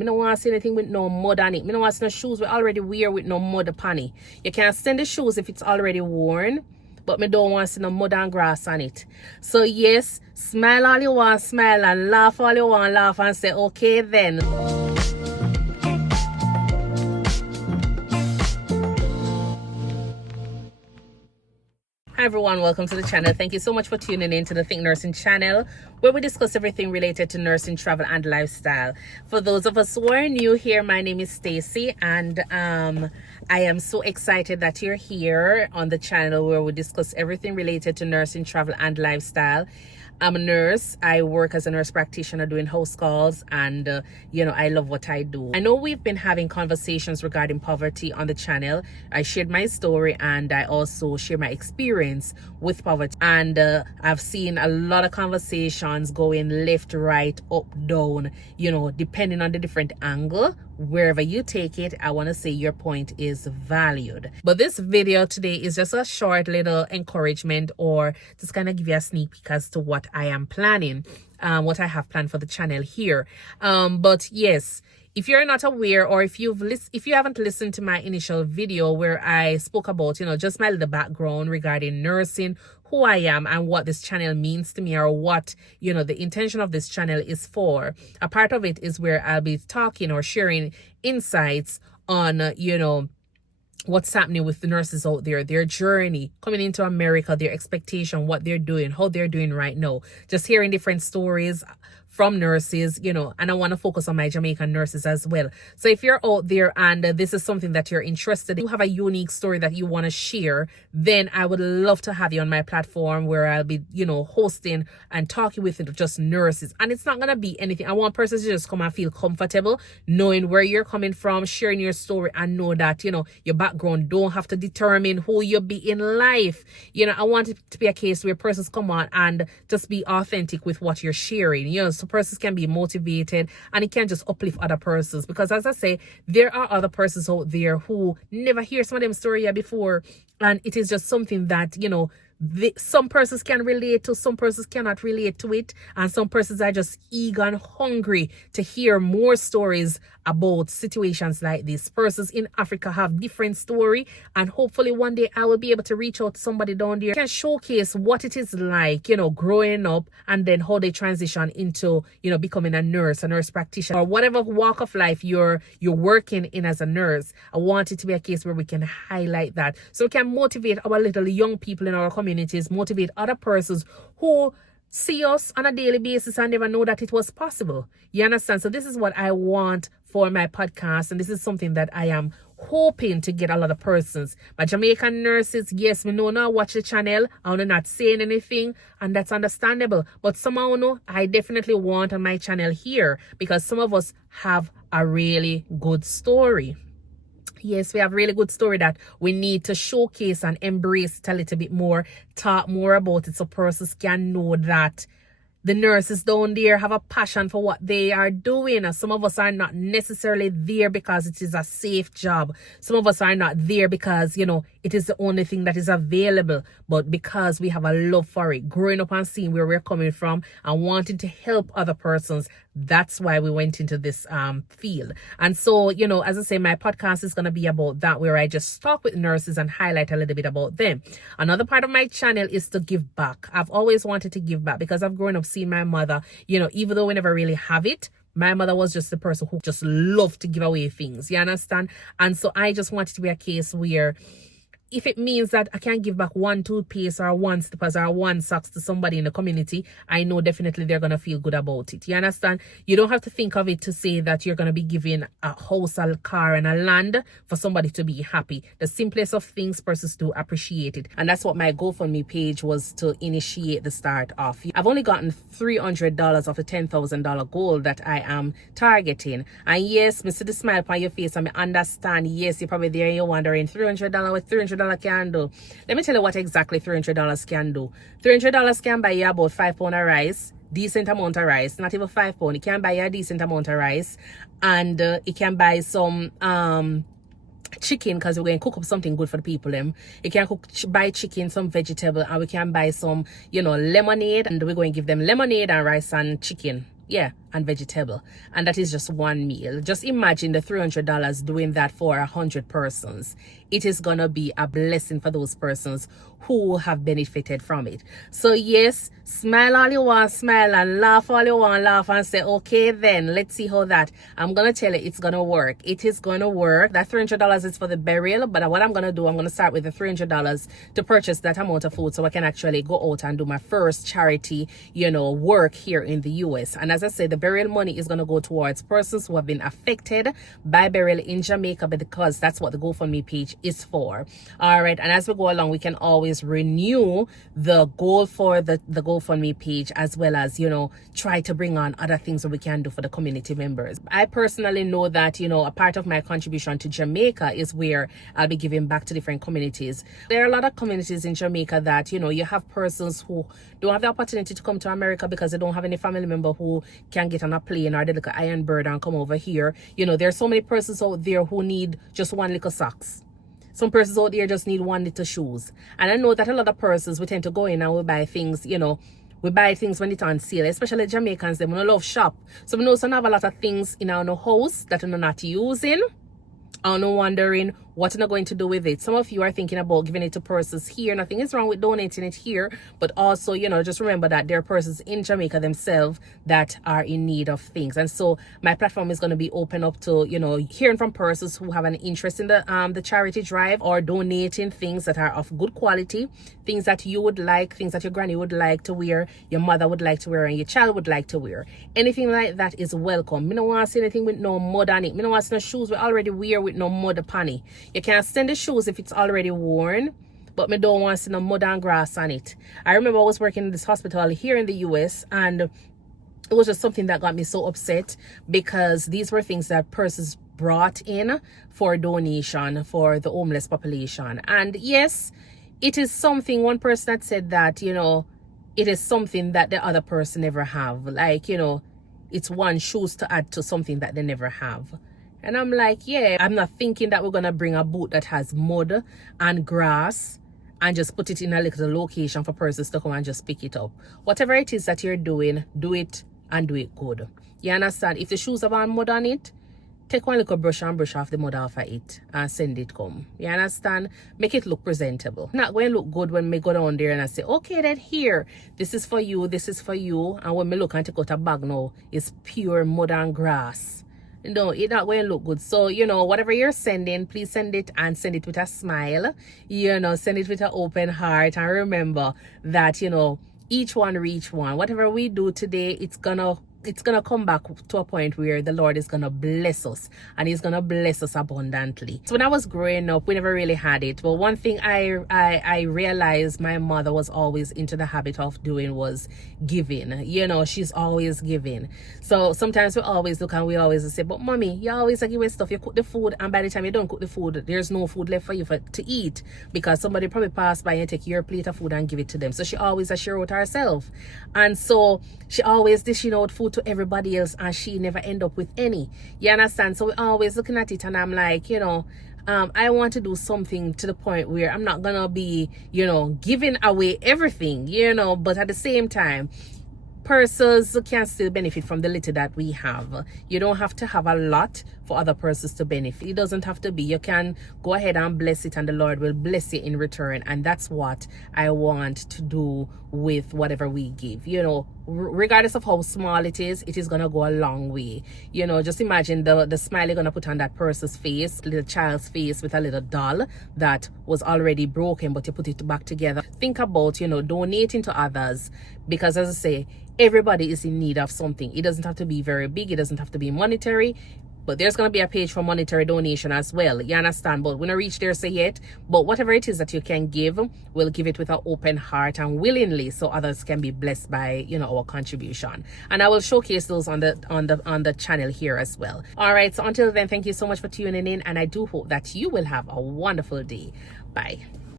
I don't want to see anything with no mud on it. I don't want to see no shoes we already wear with no mud upon it. You can send the shoes if it's already worn, but me don't want to see no mud and grass on it. So yes, smile all you want, smile, and laugh all you want, laugh, and say, okay then. Hi everyone, welcome to the channel. Thank you so much for tuning in to the Think Nursing channel, where we discuss everything related to nursing, travel, and lifestyle. For those of us who are new here, my name is Stacy, and I am so excited that you're here on the channel where we discuss everything related to nursing, travel, and lifestyle. I'm a nurse. I work as a nurse practitioner doing house calls, and you know, I love what I do. I know we've been having conversations regarding poverty on the channel. I shared my story, and I also share my experience with poverty, and I've seen a lot of conversations going left, right, up, down, you know, depending on the different angle. Wherever you take it, I want to say your point is valued. But this video today is just a short little encouragement, or just kind of give you a sneak peek as to what I am planning, what I have planned for the channel here. But yes, if you're not aware, or if you haven't listened to my initial video where I spoke about, you know, just my little background regarding nursing, who I am and what this channel means to me, or what, you know, the intention of this channel is for. A part of it is where I'll be talking or sharing insights on, you know, what's happening with the nurses out there, their journey coming into America, their expectation, what they're doing, how they're doing right now. Just hearing different stories from nurses, you know, and I want to focus on my Jamaican nurses as well. So if you're out there and this is something that you're interested in, you have a unique story that you want to share, then I would love to have you on my platform where I'll be, you know, hosting and talking with just nurses. And it's not going to be anything. I want persons to just come and feel comfortable knowing where you're coming from, sharing your story, and know that, you know, your background don't have to determine who you be in life. You know, I want it to be a case where persons come on and just be authentic with what you're sharing, you know, so persons can be motivated, and it can just uplift other persons. Because as I say, there are other persons out there who never hear some of them story before, and it is just something that, you know, some persons can relate to, some persons cannot relate to it, and some persons are just eager and hungry to hear more stories about situations like this. Persons in Africa have different story, and hopefully one day I will be able to reach out to somebody down there, can showcase what it is like, you know, growing up, and then how they transition into, you know, becoming a nurse practitioner, or whatever walk of life you're working in as a nurse. I want it to be a case where we can highlight that, so we can motivate our little young people in our communities, motivate other persons who see us on a daily basis and never know that it was possible. You understand? So this is what I want for my podcast, and this is something that I am hoping to get a lot of persons. My Jamaican nurses, yes, me know now watch the channel, I'm not saying anything, and that's understandable. But somehow, no, I definitely want on my channel here, because some of us have a really good story. Yes, we have really good story that we need to showcase and embrace it a little bit more, talk more about it, so persons can know that the nurses down there have a passion for what they are doing. Some of us are not necessarily there because it is a safe job. Some of us are not there because, you know, it is the only thing that is available, but because we have a love for it, growing up and seeing where we're coming from and wanting to help other persons. That's why we went into this field. And so, you know, as I say, my podcast is going to be about that, where I just talk with nurses and highlight a little bit about them. Another part of my channel is to give back. I've always wanted to give back because I've grown up seeing my mother, you know, even though we never really have it, my mother was just the person who just loved to give away things. You understand? And so I just wanted to be a case where, if it means that I can give back one toothpaste or one slippers or one socks to somebody in the community, I know definitely they're going to feel good about it. You understand? You don't have to think of it to say that you're going to be giving a house, a car, and a land for somebody to be happy. The simplest of things, persons do appreciate it. And that's what my GoFundMe page was to initiate the start of. I've only gotten $300 of the $10,000 goal that I am targeting. And yes, me see the smile on your face, and I understand. Yes, you're probably there and you're wondering, $300 with $300 can do. Let me tell you what exactly $300 can do. $300 can buy you about 5 pounds of rice, decent amount of rice, not even 5 pounds. It can buy you a decent amount of rice, and it can buy some chicken, because we're going to cook up something good for the people. You can buy chicken, some vegetable, and we can buy some, you know, lemonade, and we're going to give them lemonade and rice and chicken. Yeah, and vegetable, and that is just one meal. Just imagine the $300 doing that for 100 persons. It is gonna be a blessing for those persons who have benefited from it. So yes, smile all you want, smile, and laugh all you want, laugh, and say, okay then, let's see how that. I'm gonna tell you, it's gonna work. It is gonna work. That $300 is for the burial, but what I'm gonna do, I'm gonna start with the $300 to purchase that amount of food so I can actually go out and do my first charity, work here in the US. And as I said, the burial money is gonna go towards persons who have been affected by burial in Jamaica, because that's what the GoFundMe page is for. All right, and as we go along, we can always renew the goal for the GoFundMe page, as well as try to bring on other things that we can do for the community members. I personally know that a part of my contribution to Jamaica is where I'll be giving back to different communities. There are a lot of communities in Jamaica that you have persons who don't have the opportunity to come to America because they don't have any family member who can get on a plane or the little iron bird and come over here. There's so many persons out there who need just one little socks. Some persons out there just need one little shoes. And I know that a lot of persons, we tend to go in and we buy things, we buy things when it's on sale, especially Jamaicans, they love shop. So we know some have a lot of things in our house that we're not using. I'm wondering what am I going to do with it. Some of you are thinking about giving it to persons here. Nothing is wrong with donating it here, but also just remember that there are persons in Jamaica themselves that are in need of things. And so my platform is going to be open up to hearing from persons who have an interest in the charity drive, or donating things that are of good quality, things that you would like, things that your granny would like to wear, your mother would like to wear, and your child would like to wear. Anything like that is welcome. Me don't want to see anything with no mud on it. Me don't want to see no shoes we already wear with no mud upon it. You can send the shoes if it's already worn, but me don't want to see no mud and grass on it. I remember I was working in this hospital here in the US, and it was just something that got me so upset, because these were things that persons brought in for donation for the homeless population. And yes, it is something, one person had said that, it is something that the other person never have. Like, it's one shoes to add to something that they never have. And I'm like, yeah, I'm not thinking that we're going to bring a boot that has mud and grass and just put it in a little location for persons to come and just pick it up. Whatever it is that you're doing, do it and do it good. You understand? If the shoes have mud on it, take one little brush and brush off the mud off of it and send it come. You understand? Make it look presentable. Not going to look good when me go down there and I say, okay, then here, this is for you, this is for you. And when me look and take out a bag now, it's pure mud and grass. No, it's not going to look good. So, whatever you're sending, please send it, and send it with a smile. Send it with an open heart. And remember that, each one reach one. Whatever we do today, it's gonna come back to a point where the Lord is gonna bless us, and He's gonna bless us abundantly. So when I was growing up, we never really had it. But one thing I realized my mother was always into the habit of doing was giving. She's always giving. So sometimes we always look and we always say, but mommy, you always give away stuff. You cook the food, and by the time you don't cook the food, there's no food left for you to eat, because somebody probably passed by and take your plate of food and give it to them. So she always assure out herself. And so she always dishing out food to everybody else, and she never end up with any. You understand? So we're always looking at it, and I'm like, I want to do something to the point where I'm not gonna be, giving away everything, but at the same time, persons can still benefit from the little that we have. You don't have to have a lot for other persons to benefit. It doesn't have to be. You can go ahead and bless it, and the Lord will bless you in return. And that's what I want to do with whatever we give. Regardless of how small it is gonna go a long way. Just imagine the smile you're gonna put on that person's face, little child's face with a little doll that was already broken, but you put it back together. Think about donating to others, because as I say, everybody is in need of something. It doesn't have to be very big, it doesn't have to be monetary, but there's going to be a page for monetary donation as well. You understand? But we're not reach there say yet. But whatever it is that you can give, we'll give it with an open heart and willingly, so others can be blessed by our contribution. And I will showcase those on the channel here as well. All right. So until then, thank you so much for tuning in, and I do hope that you will have a wonderful day. Bye.